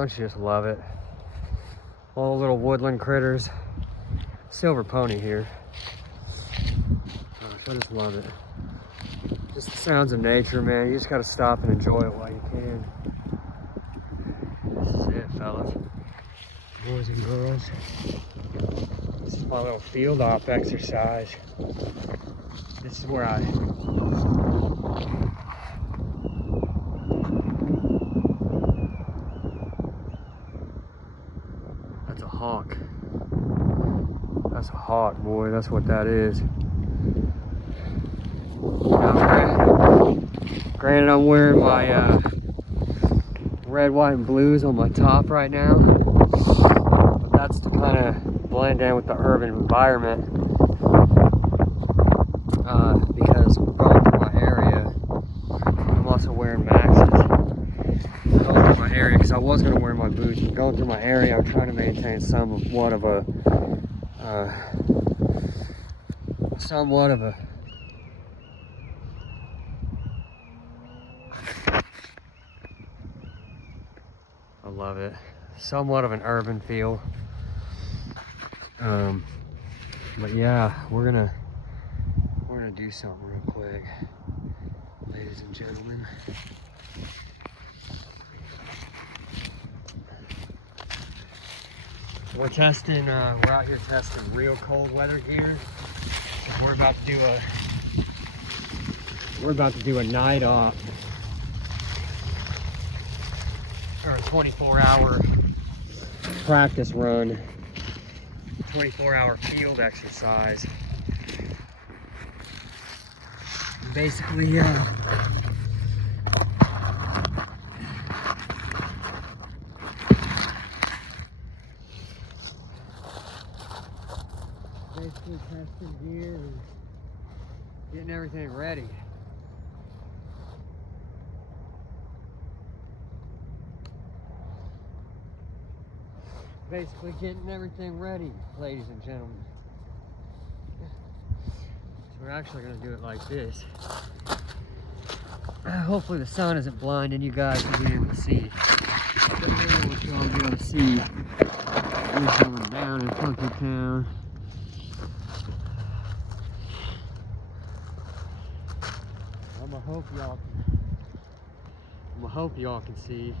Don't you just love it? All the little woodland critters. Silver pony here. Gosh, I just love it. Just the sounds of nature, man. You just gotta stop and enjoy it while you can. This is it, fellas. Boys and girls. This is my little field op exercise. This is where That's a hawk. That's a hawk, boy. That's what that is. Now, granted, I'm wearing my red, white, and blues on my top right now. But that's to kind of blend in with the urban environment. Because we're going through my area. I'm also wearing maxes. Going through my area because I was going to wear my boots. But going through my area, I'm trying to maintain somewhat of a I love it. Somewhat of an urban feel. But yeah, we're gonna do something real quick, ladies and gentlemen. We're out here testing real cold weather gear. We're about to do a night off, or a 24-hour practice run, 24-hour field exercise. Basically, testing gear and getting everything ready. Basically getting everything ready, ladies and gentlemen. So we're actually going to do it like this. Hopefully the sun isn't blinding you guys to be able to see. I don't know what y'all be able to see. We're coming down in Funky Town. I'm gonna hope y'all can see.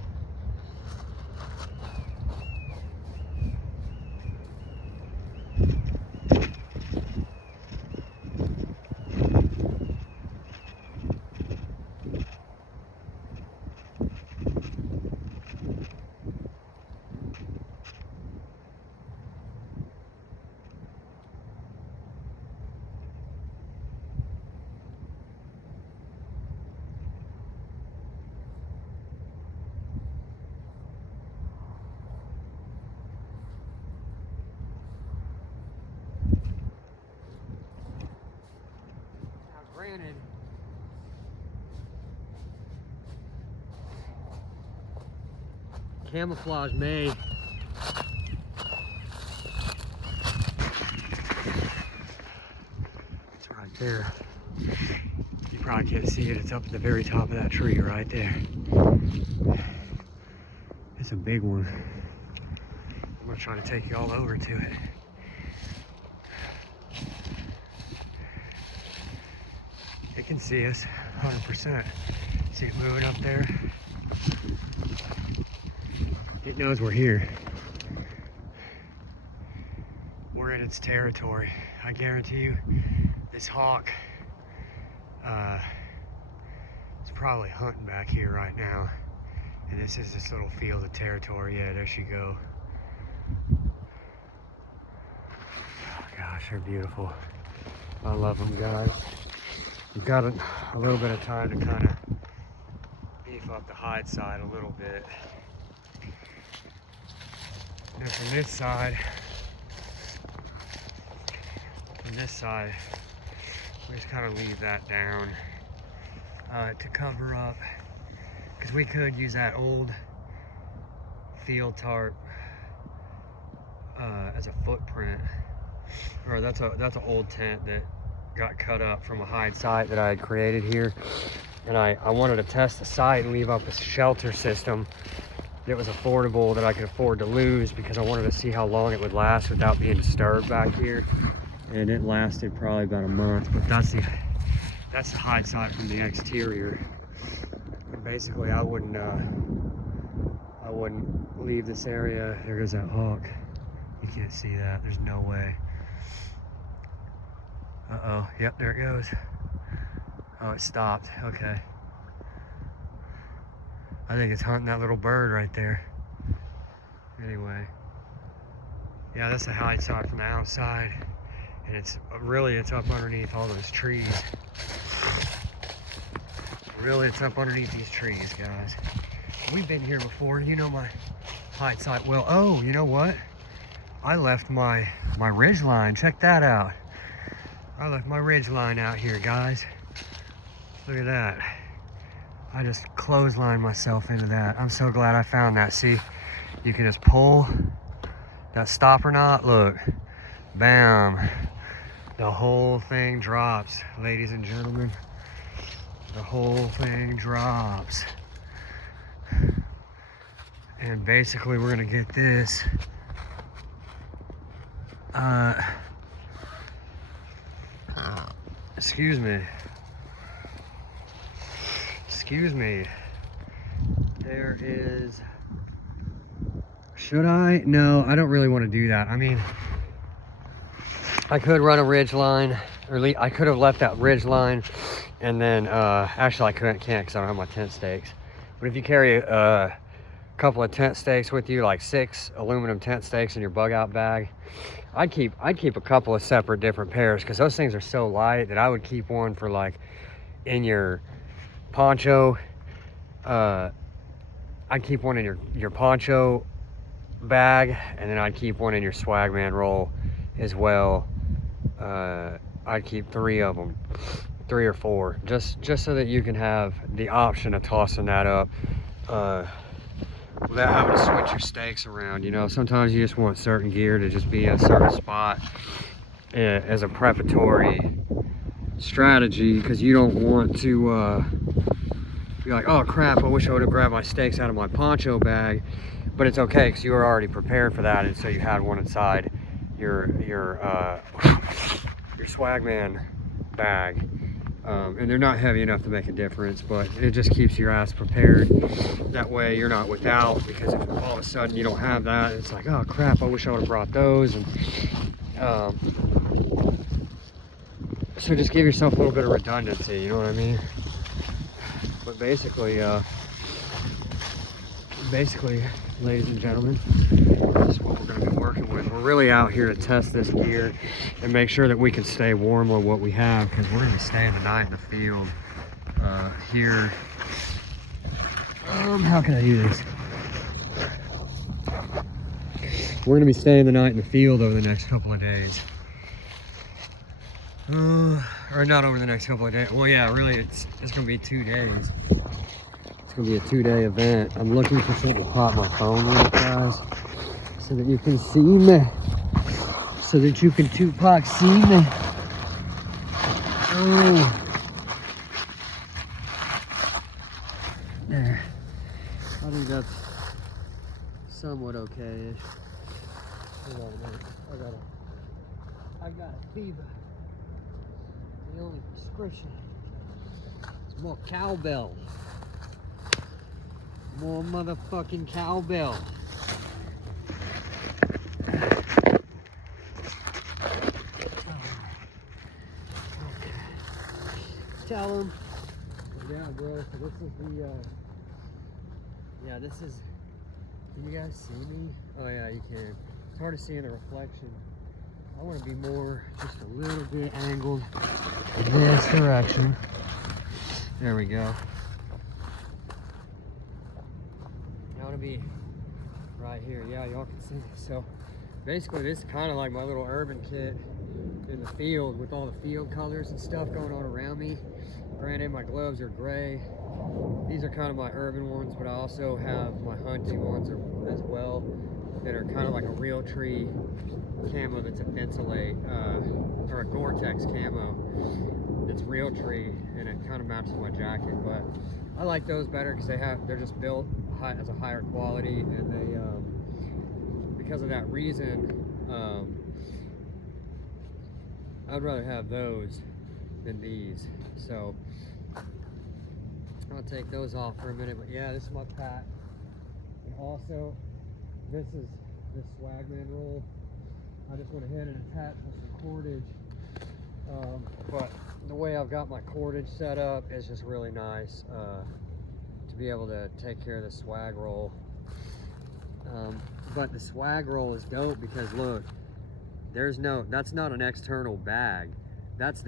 Granted, camouflage may it's right there. You probably can't see it. It's up at the very top of that tree right there. It's a big one. I'm gonna try to take you all over to it. It can see us 100%. See it moving up there? It knows we're here. We're in its territory. I guarantee you, this hawk is probably hunting back here right now. And this is this little field of territory. Yeah, there she go. Oh gosh, they're beautiful. I love them, guys. We've got a little bit of time to kind of beef up the hide side a little bit. And from this side, we just kind of leave that down to cover up, because we could use that old field tarp as a footprint, or that's an old tent that got cut up from a hide site that I had created here, and I wanted to test the site and leave up a shelter system that was affordable, that I could afford to lose, because I wanted to see how long it would last without being disturbed back here. And it lasted probably about a month, but that's the hide side from the exterior. And basically I wouldn't leave this area. There goes that hawk. You can't see that, there's no way. Uh-oh, yep, there it goes. Oh, it stopped, okay. I think it's hunting that little bird right there. Anyway. Yeah, that's the hide side from the outside. And it's up underneath all those trees. Really, it's up underneath these trees, guys. We've been here before, you know my hide side well. Oh, you know what? I left my ridge line, check that out. I left my ridge line out here, guys. Look at that. I just clotheslined myself into that. I'm so glad I found that. See, you can just pull that stopper knot, look, bam. The whole thing drops, ladies and gentlemen. The whole thing drops. And basically we're gonna get this excuse me. There is, should I? No, I don't really want to do that. I mean, I could run a ridge line, or at least I could have left that ridge line, and then actually I can't because I don't have my tent stakes. But if you carry a couple of tent stakes with you, like 6 aluminum tent stakes in your bug out bag, I'd keep a couple of separate different pairs, because those things are so light that I would keep one for like in your poncho. I'd keep one in your poncho bag, and then I'd keep one in your swagman roll as well. I'd keep 3 of them, 3 or 4, just so that you can have the option of tossing that up without having to switch your stakes around. You know, sometimes you just want certain gear to just be in a certain spot as a preparatory strategy, because you don't want to be like, oh crap, I wish I would have grabbed my stakes out of my poncho bag. But it's okay, because you were already prepared for that, and so you had one inside your swagman bag. And they're not heavy enough to make a difference, but it just keeps your ass prepared. That way you're not without, because if all of a sudden you don't have that, it's like, oh crap, I wish I would have brought those. And so just give yourself a little bit of redundancy, you know what I mean? But basically, ladies and gentlemen, this is what we're going to be working with. We're really out here to test this gear and make sure that we can stay warm on what we have, because we're going to be staying the night in the field here. How can I do this? We're going to be staying the night in the field over the next couple of days. Or not over the next couple of days. Well, yeah, really, it's going to be 2 days. It's going to be a 2-day event. I'm looking for something to pop my phone with, guys, so that you can see me. So that you can Tupac see me. Oh. There. I think that's somewhat okay-ish. Hold on a minute. I got a fever. The only prescription is more cowbell. More motherfucking cowbell. Okay. Tell them. Yeah, bro. So this is the. Yeah, this is. Can you guys see me? Oh yeah, you can. It's hard to see in the reflection. I want to be more, just a little bit angled in this direction. There we go. I want to be right here. Yeah, y'all can see. So basically this is kind of like my little urban kit in the field, with all the field colors and stuff going on around me. Granted, my gloves are gray. These are kind of my urban ones, but I also have my hunting ones as well, that are kind of like a real tree camo that's a Bensolate, or a Gore-Tex camo that's real tree, and it kind of matches my jacket. But I like those better because they're just built as a higher quality, and they because of that reason, I'd rather have those than these. So I'll take those off for a minute. But yeah, this is my pack, and also this is this Swagman roll. I just went ahead and attached with some cordage. But the way I've got my cordage set up is just really nice to be able to take care of the swag roll. But the swag roll is dope because look, that's not an external bag. That's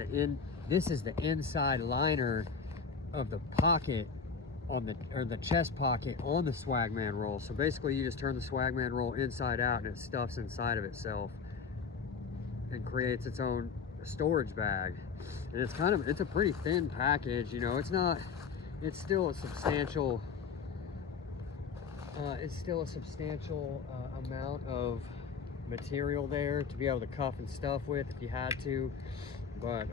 this is the inside liner of the pocket or the chest pocket on the Swagman roll. So basically you just turn the Swagman roll inside out and it stuffs inside of itself and creates its own storage bag. And it's a pretty thin package, you know. It's still a substantial amount of material there to be able to cuff and stuff with if you had to, but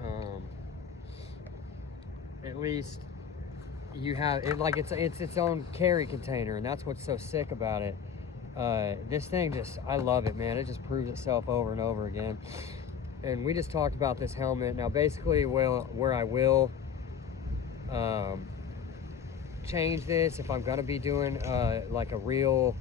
at least you have it, like it's its own carry container, and that's what's so sick about it. This thing I love it, man. It just proves itself over and over again. And we just talked about this helmet. Now basically where I will change this, if I'm gonna be doing like a real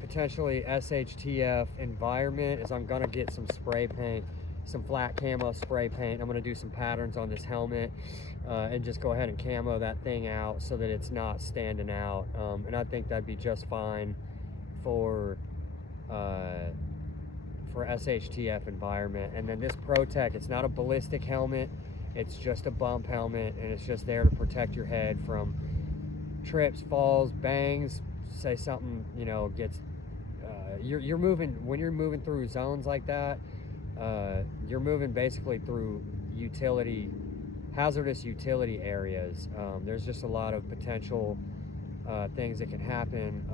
potentially SHTF environment, is I'm gonna get some spray paint, some flat camo spray paint. I'm gonna do some patterns on this helmet and just go ahead and camo that thing out so that it's not standing out. And I think that'd be just fine for SHTF environment. And then this ProTech, it's not a ballistic helmet, it's just a bump helmet, and it's just there to protect your head from trips, falls, bangs. Say something, you know, gets you're moving, when you're moving through zones like that, you're moving basically through hazardous utility areas. There's just a lot of potential things that can happen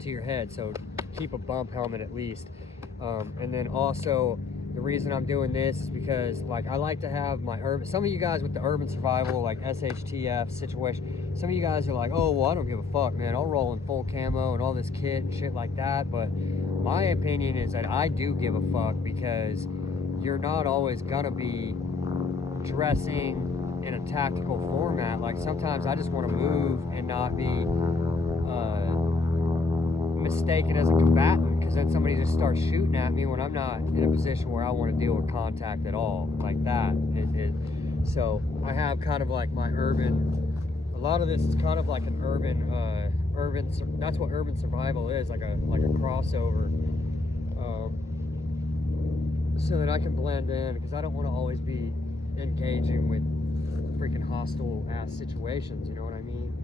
to your head, so keep a bump helmet at least. And then also the reason I'm doing this is because, like, I like to have my some of you guys with the urban survival, like SHTF situation, some of you guys are like, oh well, I don't give a fuck, man, I'll roll in full camo and all this kit and shit like that. But my opinion is that I do give a fuck, because you're not always gonna be dressing in a tactical format. Like, sometimes I just want to move and not be mistaken as a combatant, because then somebody just starts shooting at me when I'm not in a position where I want to deal with contact at all, like that. So I have kind of like my a lot of this is kind of like an urban, that's what urban survival is, like a crossover, so that I can blend in, because I don't want to always be engaging with freaking hostile ass situations, you know what I mean?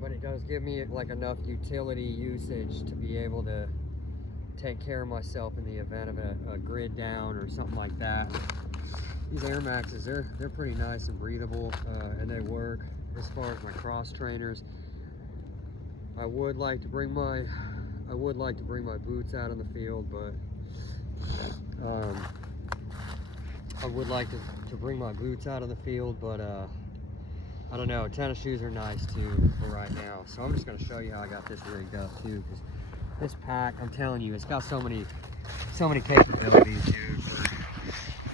But it does give me like enough utility usage to be able to take care of myself in the event of a grid down or something like that. These Air Maxes, they're pretty nice and breathable, and they work. As far as my cross trainers, I would like to bring my boots out in the field, but I don't know, tennis shoes are nice too for right now. So I'm just gonna show you how I got this rigged up too, because this pack, I'm telling you, it's got so many capabilities, dude.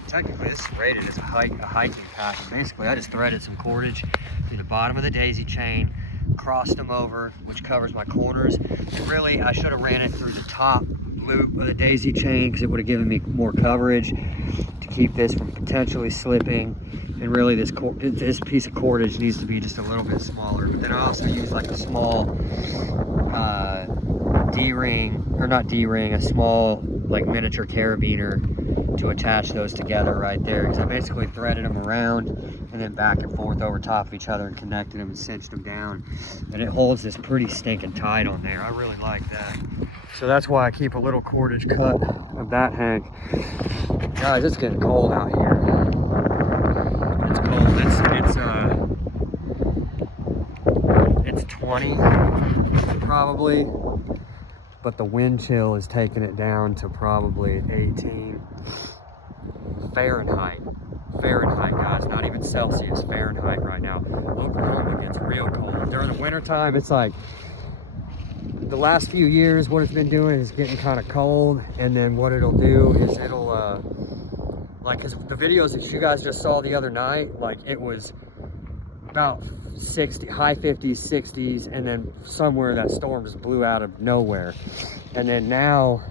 Technically, this is rated as a hiking pack. And basically, I just threaded some cordage through the bottom of the daisy chain, crossed them over, which covers my corners. And really, I should have ran it through the top loop of the daisy chain, because it would have given me more coverage to keep this from potentially slipping. And really, this piece of cordage needs to be just a little bit smaller. But then I also use like a small D-ring, or not D-ring, a small like miniature carabiner to attach those together right there, because I basically threaded them around and then back and forth over top of each other and connected them and cinched them down, and it holds this pretty stinking tight on there. I really like that. So that's why I keep a little cordage cut of that hank. Guys, it's getting cold out here. It's cold. It's 20 probably, but the wind chill is taking it down to probably 18. Fahrenheit. Fahrenheit, guys, not even Celsius, Fahrenheit right now. Oklahoma gets real cold. During the wintertime, it's like, the last few years, what it's been doing is getting kind of cold, and then what it'll do is it'll, like, cause the videos that you guys just saw the other night, like it was about 60, high 50s, 60s, and then somewhere that storm just blew out of nowhere. And then now,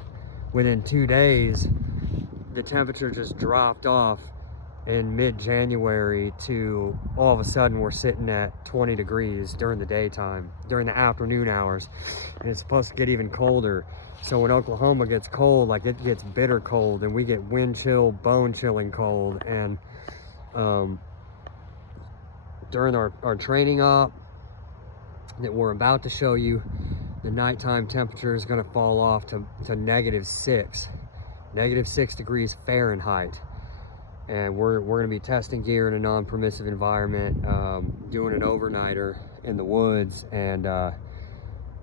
within 2 days, the temperature just dropped off in mid-January to all of a sudden we're sitting at 20 degrees during the daytime, during the afternoon hours, and it's supposed to get even colder. So when Oklahoma gets cold, like it gets bitter cold, and we get wind chill, bone chilling cold. And during our training op that we're about to show you, the nighttime temperature is going to fall off to -6 degrees Fahrenheit. And we're going to be testing gear in a non-permissive environment, doing an overnighter in the woods, and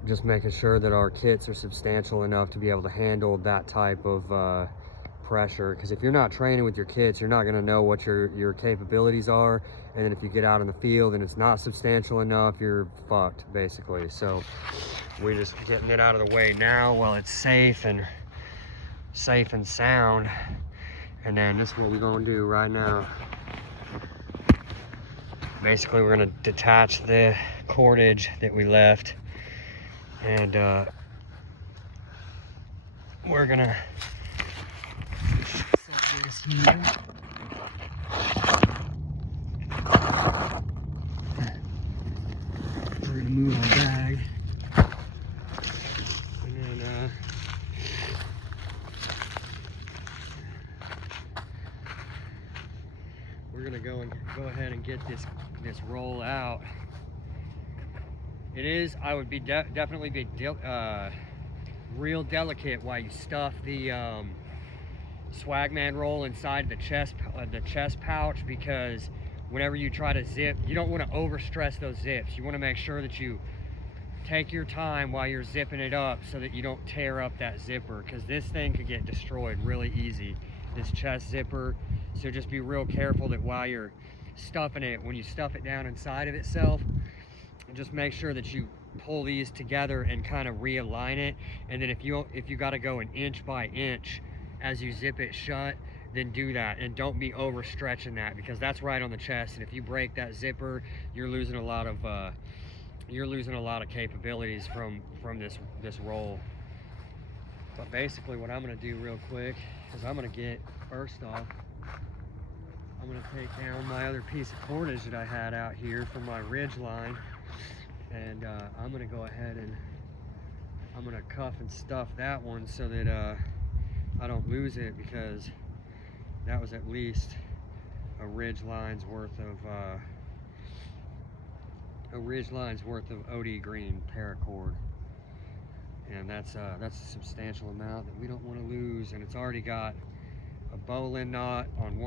just making sure that our kits are substantial enough to be able to handle that type of pressure. Because if you're not training with your kits, you're not going to know what your capabilities are, and then if you get out in the field and it's not substantial enough, you're fucked, basically. So we're just getting it out of the way now while it's safe and sound. And then this is what we're gonna do right now. Basically, we're gonna detach the cordage that we left, and we're gonna set this here. We're gonna move our bag, and then we're gonna go ahead and get this roll out. It is, I would be definitely be real delicate while you stuff the Swagman roll inside the chest pouch, because whenever you try to zip, you don't want to overstress those zips. You want to make sure that you take your time while you're zipping it up so that you don't tear up that zipper, because this thing could get destroyed really easy, this chest zipper. So just be real careful that while you're stuffing it, when you stuff it down inside of itself, just make sure that you pull these together and kind of realign it. And then if you got to go an inch by inch as you zip it shut, then do that, and don't be overstretching that, because that's right on the chest, and if you break that zipper, you're losing a lot of capabilities from this roll. But basically what I'm going to do real quick is I'm going to get, first off, I'm going to take down my other piece of cordage that I had out here from my ridge line, and I'm going to go ahead and I'm going to cuff and stuff that one so that I don't lose it, because that was at least a ridge line's worth of OD green paracord, and that's a substantial amount that we don't want to lose. And it's already got a bowline knot on one